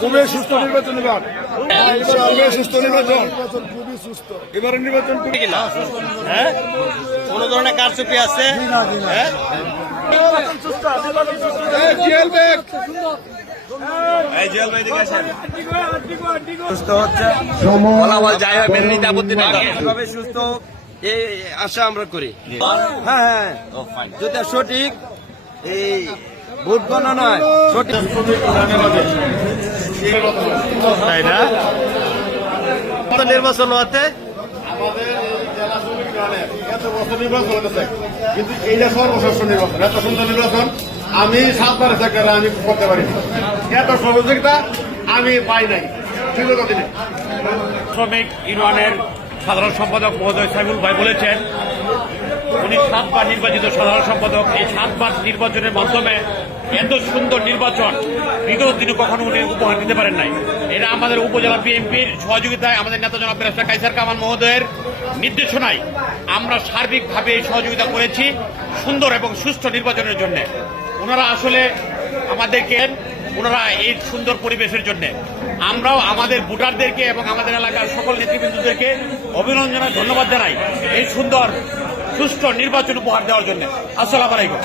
খুবই সুস্থ নির্বাচন সুস্থ নির্বাচন খুবই সুস্থ এবারে নির্বাচন কোনো ধরনের কারচুপি আছে? সুস্থ হচ্ছে যাই হয় মেনে নিতে আপত্তি নেই, সুস্থ এই আশা আমরা করি। হ্যাঁ যেটা সঠিক এই ভোট গণনা নয়, সঠিক তাই না? নির্বাচন হতে আমাদের জেলা এত বছর নির্বাচন হতেছে, কিন্তু এইটা সর্বশ্রেষ্ঠ নির্বাচন, এত সুন্দর নির্বাচন আমি 7 বারের সেক্টরে আমি করতে পারি, এত সহযোগিতা আমি পাই নাই বিগত দিনে। শ্রমিক ইউনিয়নের সাধারণ সম্পাদক মহোদয় সাইফুল ভাই বলেছেন উনি 7 বার নির্বাচিত সাধারণ সম্পাদক। এই 7 বার নির্বাচনের মাধ্যমে এত সুন্দর নির্বাচন বিগত দিনে কখনো উনি উপহার দিতে পারেন নাই। এটা আমাদের উপজেলা বিএনপির সহযোগিতায়, আমাদের নেতা জনাব ব্যারিস্টার কায়সার কামাল মহোদয়ের নির্দেশনায় আমরা সার্বিকভাবে এই সহযোগিতা করেছি সুন্দর এবং সুষ্ঠু নির্বাচনের জন্য। ওনারা আসলে আমাদেরকে এই সুন্দর পরিবেশের জন্য আমরাও আমাদের ভোটারদেরকে এবং আমাদের এলাকার সকল নেতৃবৃন্দদেরকে অভিনন্দন ধন্যবাদ জানাই এই সুন্দর সুষ্ঠু নির্বাচন উপহার দেওয়ার জন্য। আসসালামু আলাইকুম।